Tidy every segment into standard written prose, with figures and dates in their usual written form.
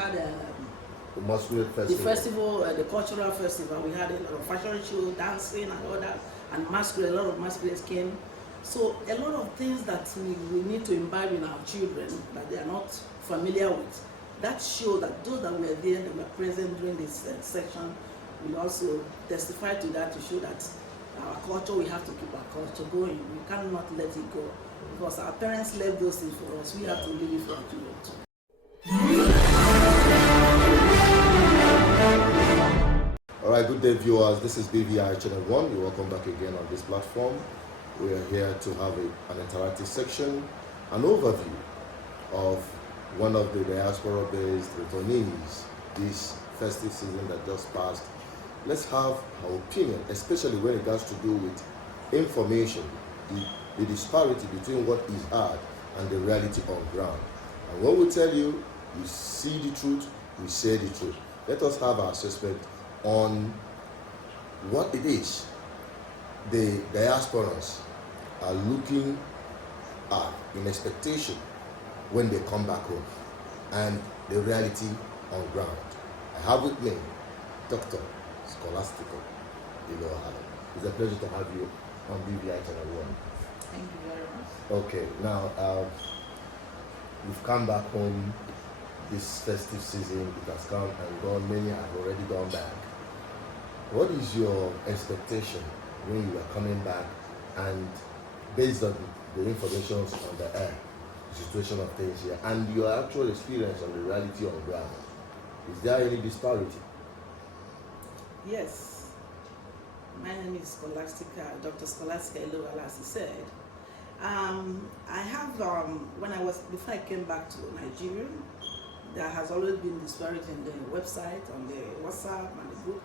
had the masquerade festival. The festival, the cultural festival. We had a lot of fashion show, dancing, and all that, and masquerade. A lot of masquerades came. So a lot of things that we need to imbibe in our children that they are not familiar with. That shows that those that were there, that were present during this section, will also testify to that, to show that our culture, we have to keep our culture going. We cannot let it go, because our parents left those things for us. We have to leave it for our children too. Alright, good day viewers, this is BVI Channel 1. You're welcome back again on this platform. We are here to have an interactive section, an overview of one of the diaspora-based returnees this festive season that just passed. Let's have our opinion, especially when it has to do with information, the disparity between what is heard and the reality on ground. And when we tell you, we see the truth, we say the truth. Let us have our assessment on what it is the diasporans are looking at in expectation when they come back home and the reality on ground. I have with me Dr. Scholastica. It's a pleasure to have you on BVI Channel 1. Thank you very much. Okay, now you've come back home this festive season. It has come and gone. Many have already gone back. What is your expectation when you are coming back, and based on the information on the air, the situation of things here, and your actual experience on the reality on the ground, is there any disparity? Yes. My name is Scholastica, Dr. Scholastica Elowala, as he said. I have, before I came back to Nigeria, there has always been disparity in the website, on the WhatsApp and the group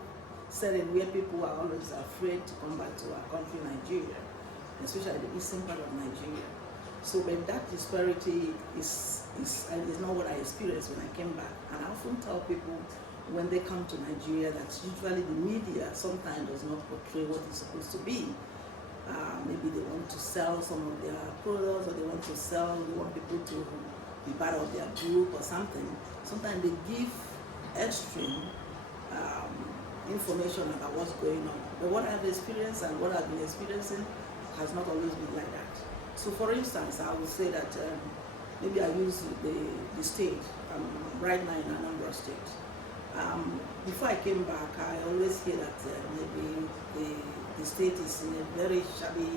setting, where people are always afraid to come back to our country, Nigeria, especially the eastern part of Nigeria. So when that disparity is not what I experienced when I came back. And I often tell people when they come to Nigeria that usually the media sometimes does not portray what it's supposed to be. Maybe they want to sell some of their products, or they want people to be part of their group or something. Sometimes they give extreme information about what's going on. But what I've experienced and what I've been experiencing has not always been like that. So for instance, I would say that maybe I use the state. Right now in Anambra State. Before I came back, I always hear that maybe the state is in a very shabby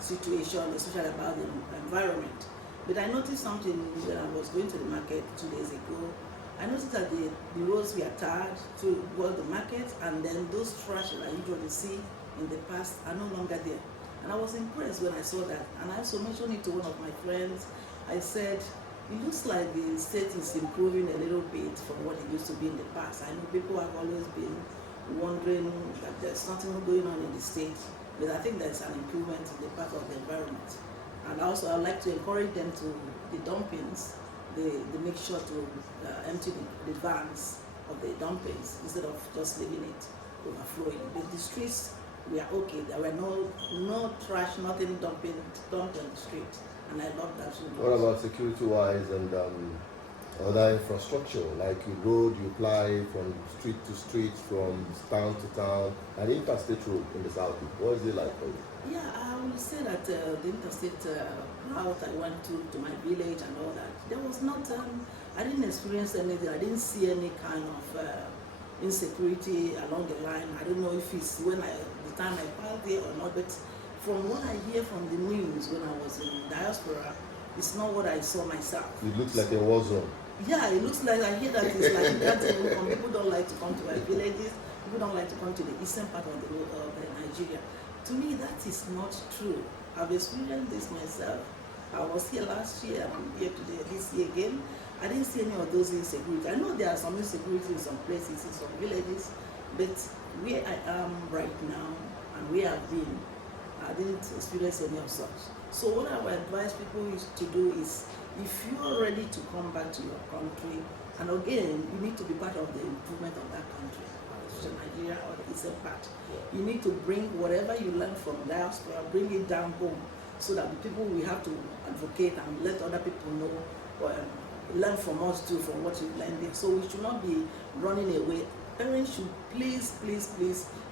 situation, especially about the environment. But I noticed something when I was going to the market 2 days ago. I noticed that the roads were tarred to go to the market, and then those trash that I usually see in the past are no longer there. And I was impressed when I saw that. And I also mentioned it to one of my friends. I said, it looks like the state is improving a little bit from what it used to be in the past. I know people have always been wondering that there's nothing going on in the state, but I think there's an improvement in the part of the environment. And also I'd like to encourage them to the dumpings, they make sure to empty the vans of the dumpings instead of just leaving it overflowing. But the streets, we are okay. There were no trash, nothing dumped on the street. And I love that so much. What about security-wise and other infrastructure, like you road, you fly from street to street, from town to town, and interstate road in the south? What is it like for you? Yeah, I will say that the interstate route I went to my village and all that, there was not, I didn't experience anything. I didn't see any kind of insecurity along the line. I don't know if it's the time I passed there or not, but from what I hear from the news when I was in Diaspora, it's not what I saw myself. It looks like a war zone. Yeah, it looks like, I hear that it's like that. People don't like to come to our villages. People don't like to come to the eastern part of Nigeria. To me, that is not true. I've experienced this myself. I was here last year, and I'm here today, this year again. I didn't see any of those insecurity. I know there are some insecurity in some places, in some villages, but where I am right now and where I've been, I didn't experience any of such. So what I would advise people to do is, if you are ready to come back to your country, and again, you need to be part of the improvement of that country, especially Nigeria or the eastern part. You need to bring whatever you learn from diaspora, bring it down home, so that the people we have to advocate and let other people know learn from us too, from what you learned there. So we should not be running away. Parents should please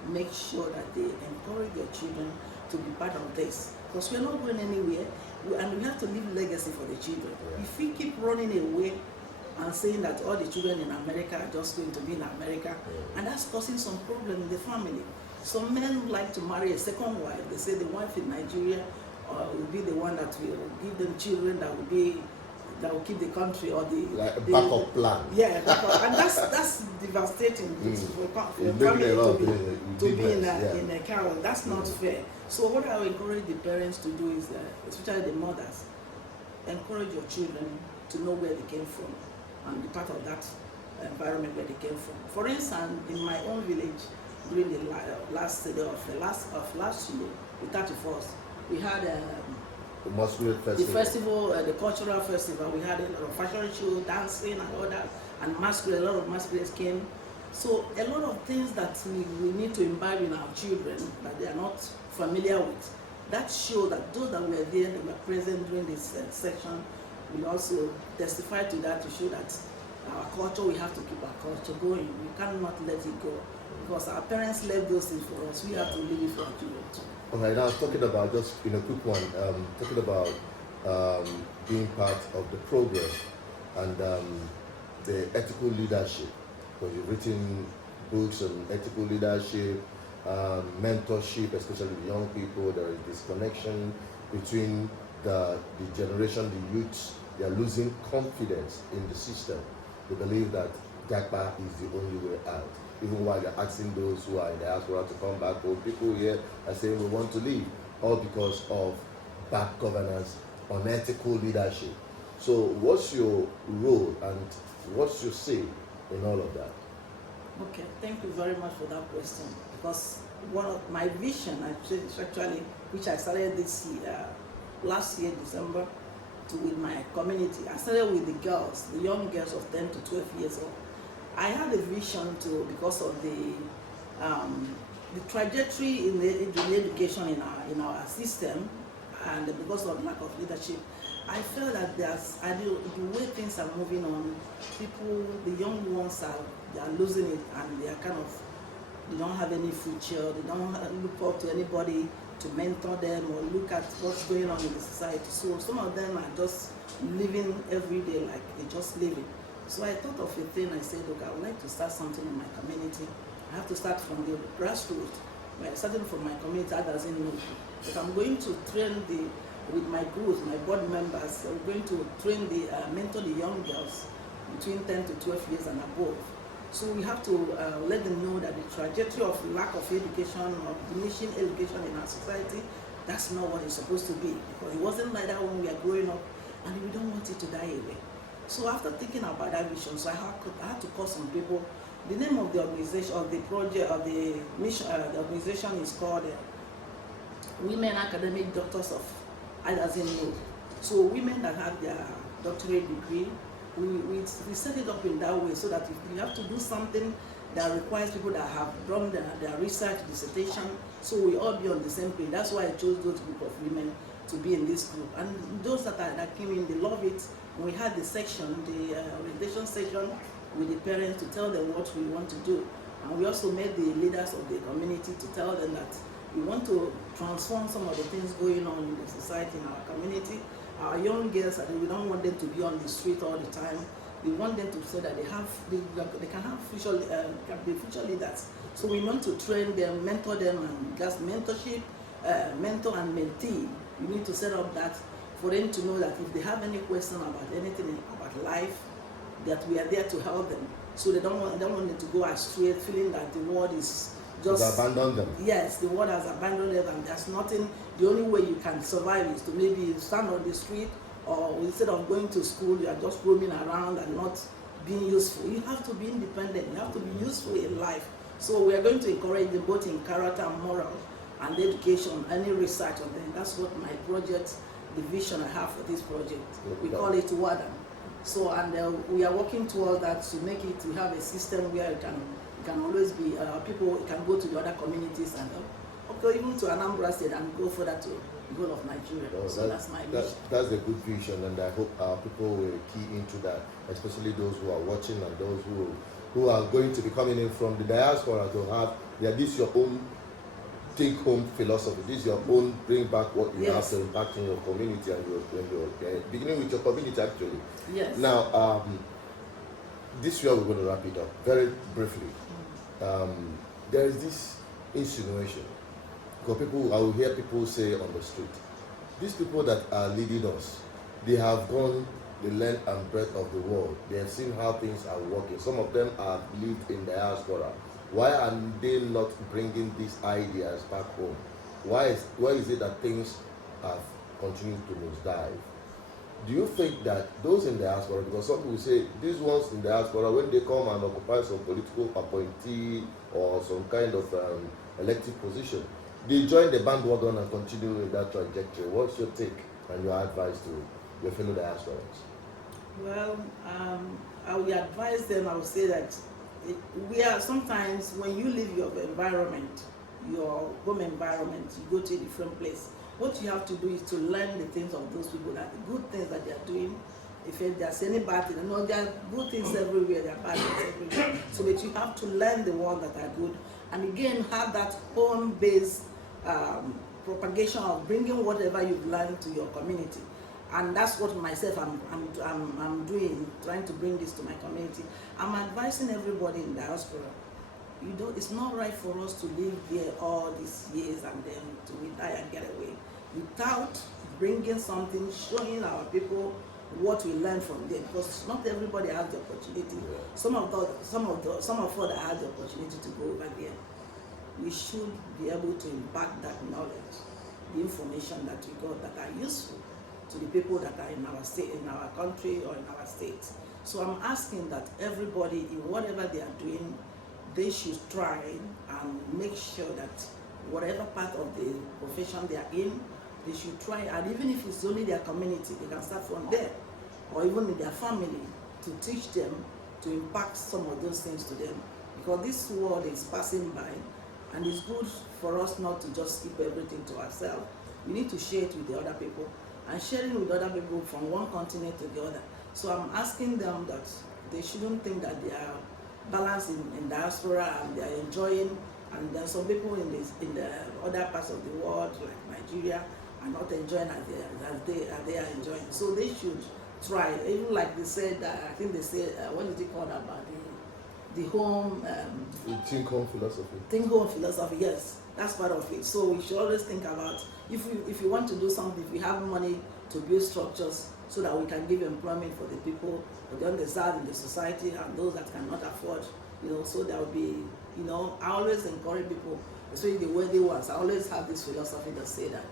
make sure that they encourage their children to be part of this, because we're not going anywhere, and we have to leave legacy for the children. Yeah. If we keep running away and saying that all the children in America are just going to be in America, and that's causing some problem in the family. Some men like to marry a second wife. They say the wife in Nigeria will be the one that will give them children that will keep the country, or like backup plan. Yeah, backup. And that's devastating for family to be in a carol. That's not fair. So what I would encourage the parents to do is, especially the mothers, encourage your children to know where they came from and be part of that environment where they came from. For instance, in my own village, during the last day of last year, the 31st, we had the masquerade festival. The festival, the cultural festival. We had a lot of fashion show, dancing, and all that, and masquerade. A lot of masquerades came. So a lot of things that we need to imbibe in our children that they are not familiar with. That show that those that were there, that were present during this section, will also testify to that, to show that our culture, we have to keep our culture going. We cannot let it go, because our parents left those things for us. We have to leave it for our children too. Okay, now talking about, just in a quick one, talking about being part of the program and the ethical leadership, because you've written books on ethical leadership, mentorship, especially the young people. There is this connection between the generation, the youths. They are losing confidence in the system. They believe that Diaspora is the only way out. Even while they're asking those who are in the diaspora to come back, or people here are saying we want to leave, all because of bad governance, unethical leadership. So what's your role and what's your say in all of that? Okay, thank you very much for that question, because one of my vision, actually, which I started this year, last year, December, with my community. I started with the girls, the young girls of 10 to 12 years old. I had a vision to, because of the trajectory in the education in our system, and because of lack of leadership, I felt that the way things are moving on, people, the young ones they are losing it, and they don't have any future. They don't look up to anybody to mentor them or look at what's going on in the society. So some of them are just living every day like they're just living. So I thought of a thing. I said, look, I would like to start something in my community. I have to start from the grassroots. By starting from my community, that doesn't know. But I'm going to train with my groups, my board members, we're going to train mentor the young girls between 10 to 12 years and above. So we have to let them know that the trajectory of lack of education or diminishing education in our society, that's not what it's supposed to be. Because it wasn't like that when we are growing up, and we don't want it to die away. So after thinking about that vision, so I had to call some people. The name of the organization, of the project, of the mission, the organization is called Women Academic Doctors of Adazin. So women that have their doctorate degree, we set it up in that way, so that if you have to do something that requires people that have done their research, dissertation, so we all be on the same page. That's why I chose those group of women to be in this group. And those that came in, they love it. We had the section, the orientation section with the parents to tell them what we want to do. And we also met the leaders of the community to tell them that we want to transform some of the things going on in the society, in our community. Our young girls, we don't want them to be on the street all the time. We want them to say that they can have future leaders. So we want to train them, mentor them, and just mentorship, mentor and mentee. We need to set up that for them to know that if they have any question about anything about life, that we are there to help them. So they don't want them to go astray, feeling that the world is just abandon them. Yes, the world has abandoned them, and there's nothing. The only way you can survive is to maybe stand on the street, or instead of going to school, you are just roaming around and not being useful. You have to be independent. You have to be useful in life. So we are going to encourage them both in character and moral and education, any research on them. That's what my project, the vision I have for this project. We call it WADA. So, and we are working towards that to make it, to have a system where it can always be, people can go to the other communities and okay, even to Anambra State and go further to the whole of Nigeria. Oh, So that's my mission. That's a good vision, and I hope people will key into that, especially those who are watching and those who are going to be coming in from the diaspora to have this your own take home philosophy. This is your own bring back what you have to impact in your community and your beginning with your community actually. Yes. Now, this year we're going to wrap it up very briefly. There is this insinuation, because I will hear people say on the street, these people that are leading us, they have gone the length and breadth of the world. They have seen how things are working. Some of them have lived in diaspora. Why are they not bringing these ideas back home? Why is it that things have continued to nosedive? Do you think that those in diaspora, because some people say these ones in diaspora, when they come and occupy some political appointee or some kind of elective position, they join the bandwagon and continue in that trajectory? What's your take and your advice to your fellow diasporans? Well, I will advise them. I will say that we are sometimes, when you leave your environment, your home environment, you go to a different place. What you have to do is to learn the things of those people, that the good things that they are doing. If there's any bad thing, there are good things everywhere, there are bad things everywhere. So that you have to learn the ones that are good, and again have that home-based propagation of bringing whatever you've learned to your community. And that's what myself I'm doing, trying to bring this to my community. I'm advising everybody in diaspora. It's not right for us to live here all these years and then to retire and get away without bringing something, showing our people what we learn from them, because not everybody has the opportunity. Some of us that have the opportunity to go over there, we should be able to impact that knowledge, the information that we got that are useful to the people that are in our state, in our country, or in our state. So I'm asking that everybody, in whatever they are doing, they should try and make sure that whatever part of the profession they are in, they should try, and even if it's only their community, they can start from there, or even in their family, to teach them, to impact some of those things to them. Because this world is passing by, and it's good for us not to just keep everything to ourselves. We need to share it with the other people, and sharing with other people from one continent to the other. So I'm asking them that they shouldn't think that they are balanced in diaspora and they are enjoying, and there are some people in the other parts of the world, like Nigeria, are not enjoying as they are enjoying. So they should try, even like they said, I think they said, what is it called about the home? Think home philosophy. Think home philosophy, yes, that's part of it. So we should always think about, if you want to do something, if we have money to build structures so that we can give employment for the people who don't deserve in the society and those that cannot afford, so there will be, I always encourage people, especially the wealthy ones. I always have this philosophy that say that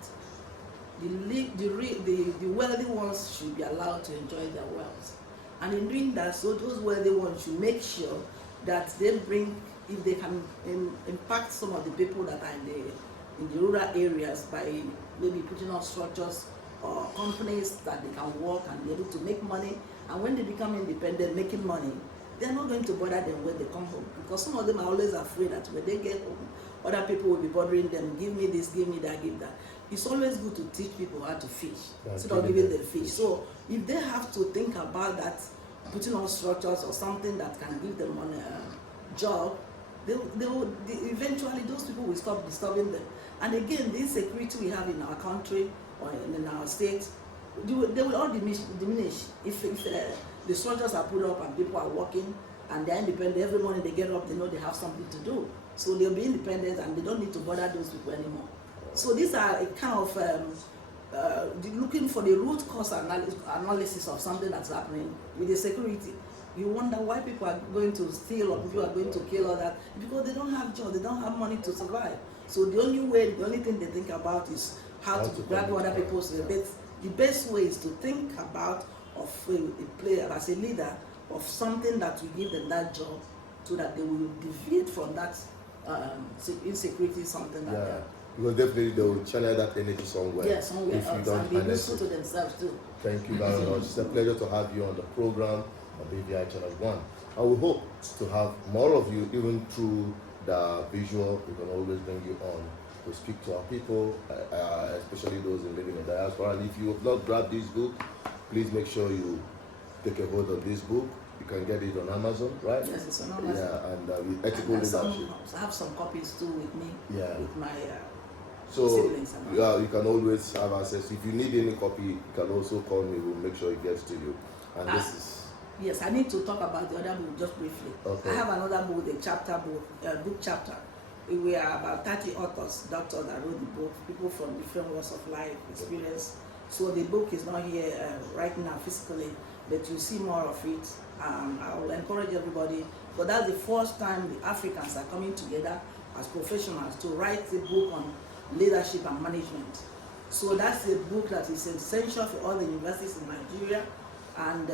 the wealthy ones should be allowed to enjoy their wealth. And in doing that, so those wealthy ones should make sure that they bring, if they can impact some of the people that are in the rural areas by maybe putting up structures or companies that they can work and be able to make money. And when they become independent, making money, they're not going to bother them when they come home, because some of them are always afraid that when they get home, other people will be bothering them, give me this, give me that, give that. It's always good to teach people how to fish, instead of giving them fish. So if they have to think about that, putting on structures or something that can give them a job, eventually those people will stop disturbing them. And again, the insecurity we have in our country or in our state, they will all diminish if the structures are put up and people are working and they're independent. Every morning they get up, they know they have something to do. So they'll be independent and they don't need to bother those people anymore. So these are a kind of looking for the root cause analysis of something that's happening with the security. You wonder why people are going to steal or people are going to kill or that, because they don't have jobs, they don't have money to survive. So the only thing they think about is how to grab other people's debates. The best way is to think about a player as a leader of something that will give them that job, so that they will deviate from that insecurity, something like that. Because definitely they will channel that energy somewhere. Yeah, somewhere else, and be useful to themselves too. Thank you very much. It's a pleasure to have you on the program of BVI Channel 1. I will hope to have more of you, even through the visual. We can always bring you on we speak to our people, especially those living in diaspora. And if you have not grabbed this book, please make sure you take a hold of this book. You can get it on Amazon, right? Yes, it's on Amazon. Yeah, and with ethical leadership. I have some copies too with me. Yeah. With my so siblings. Yeah, you can always have access. If you need any copy, you can also call me. We'll make sure it gets to you. And this is. Yes, I need to talk about the other book just briefly. Okay. I have another book, the chapter book, book chapter. We are about 30 authors, doctors that wrote the book, people from different walks of life, experience. So the book is not here right now physically, but you see more of it. I will encourage everybody, but that's the first time the Africans are coming together as professionals to write a book on leadership and management. So that's a book that is essential for all the universities in Nigeria, and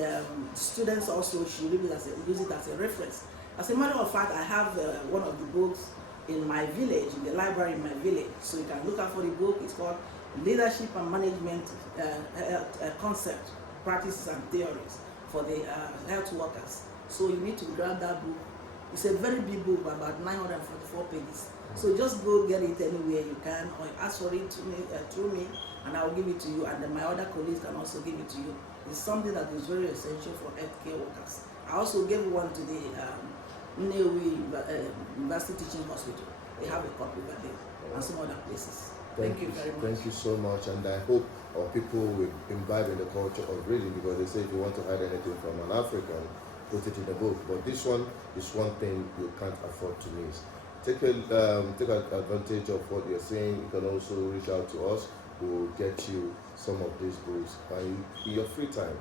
students also should use it as a reference. As a matter of fact, I have one of the books in my village, in the library in my village, so you can look out for the book. It's called Leadership and Management Concept, Practices and Theories for the health workers. So you need to grab that book. It's a very big book, about 944 pages. So just go get it anywhere you can, or ask for it through me, and I will give it to you, and then my other colleagues can also give it to you. It's something that is very essential for healthcare workers. I also gave one to the Naira University Teaching Hospital. They have a copy over there, and some other places. Thank you very much. Thank you so much, and I hope our people will imbibe in the culture of reading, because they say if you want to hide anything from an African, put it in the book. But this one is one thing you can't afford to miss. Take advantage of what you're saying. You can also reach out to us. We'll get you some of these books, and in your free time,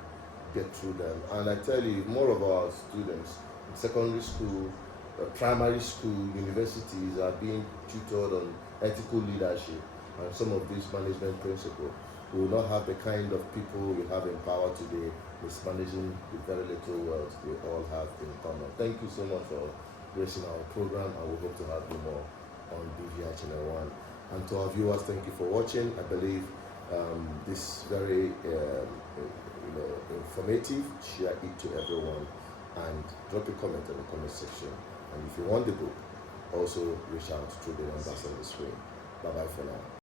get through them. And I tell you, more of our students in secondary school, primary school, universities are being tutored on ethical leadership and some of these management principles. We will not have the kind of people we have in power today mismanaging the very little wealth we all have in common. Thank you so much for gracing our program, and we hope to have you more on BVI Channel 1. And to our viewers, thank you for watching. I believe this very informative. Share it to everyone, and drop a comment in the comment section. And if you want the book, also reach out through the numbers on the screen. Bye bye for now.